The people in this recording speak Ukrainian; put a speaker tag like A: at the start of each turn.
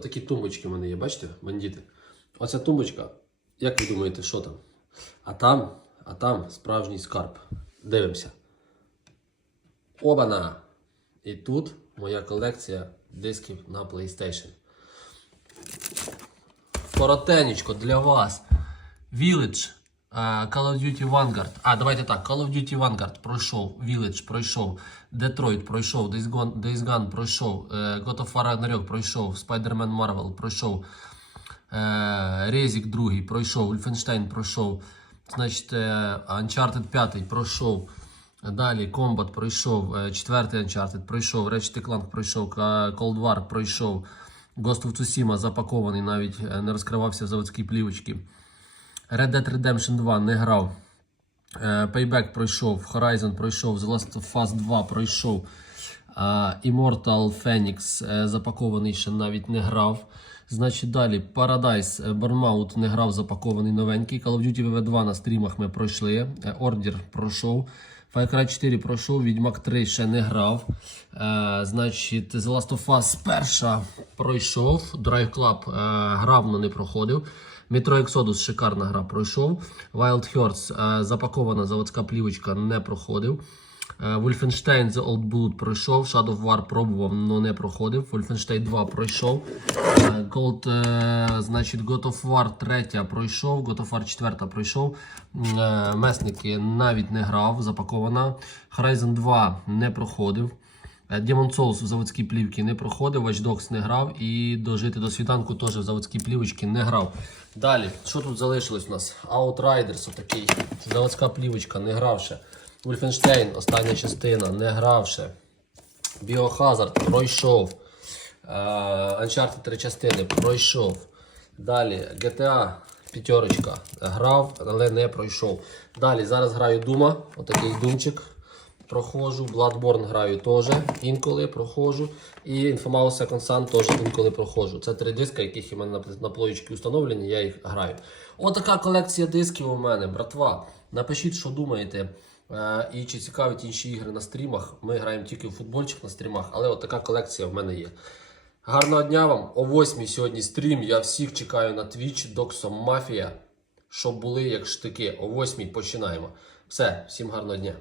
A: Отакі тумбочки в мене є, бачите, бандити. Оця тумбочка, як ви думаєте, що там? А там, а там справжній скарб. Дивимося. Обана! І тут моя колекція дисків на PlayStation. Коротенечко для вас. Village. Call of Duty Vanguard. А, давайте так. Call of Duty Vanguard пройшов. Village пройшов. Detroit пройшов. Days Gone, Days Gone пройшов. е, God of War Ragnarok пройшов. Spider-Man Marvel пройшов. Е, Резік другий пройшов. Wolfenstein пройшов. Значить, е, Uncharted 5 пройшов. Далі Combat пройшов. е, Четвертий Uncharted пройшов. Ratchet Clank пройшов. Cold War пройшов. Ghost of Tsushima запакований, навіть не розкривався в заводській плівочці. Red Dead Redemption 2 не грав. Е, Payback пройшов, Horizon пройшов, The Last of Us 2 пройшов. е, Immortal Phoenix е, запакований ще навіть не грав. Значить, далі Paradise Burnout не грав, запакований новенький. Call of Duty VV2 на стрімах ми пройшли. Order пройшов. Far Cry 4 пройшов, Відьмак 3 ще не грав. Е, значить, The Last of Us перша пройшов. Drive Club е, але не проходив. Metro Exodus шикарна гра пройшов. Wild Hearts е, запакована заводська плівочка не проходив. Е, Wolfenstein The Old Blood пройшов. Shadow of War пробував, але не проходив. Wolfenstein 2 пройшов. Gold, е, значить, God of War 3 пройшов. God of War 4 пройшов. Месники навіть не грав, запакована. Horizon 2 не проходив. Е, Demon Souls в заводській плівці не проходив, Watch Dogs не грав і дожити до світанку теж в заводській плівочці не грав. Далі, що тут залишилось у нас? Outriders отакий. Заводська плівочка, не грав. Wolfenstein, остання частина, не грав ще. Biohazard пройшов. Е, Uncharted 3 частини пройшов. Далі GTA п'ятерочка грав, але не пройшов. Далі зараз граю Дума, отакий думчик. Проходжу, Bloodborne граю теж, інколи проходжу. І Infamous Second Son теж інколи проходжу. Це три диска, яких у мене на, плоєчки установлені, я їх граю. Отака колекція дисків у мене, братва. Напишіть, що думаєте. Е, і чи цікавить інші ігри на стрімах. Ми граємо тільки в футбольчик на стрімах, але отака колекція в мене є. Гарного дня вам! О 8 сьогодні стрім. Я всіх чекаю на Twitch Доксом Мафія. Щоб були як штики. О 8 починаємо. Все, всім гарного дня.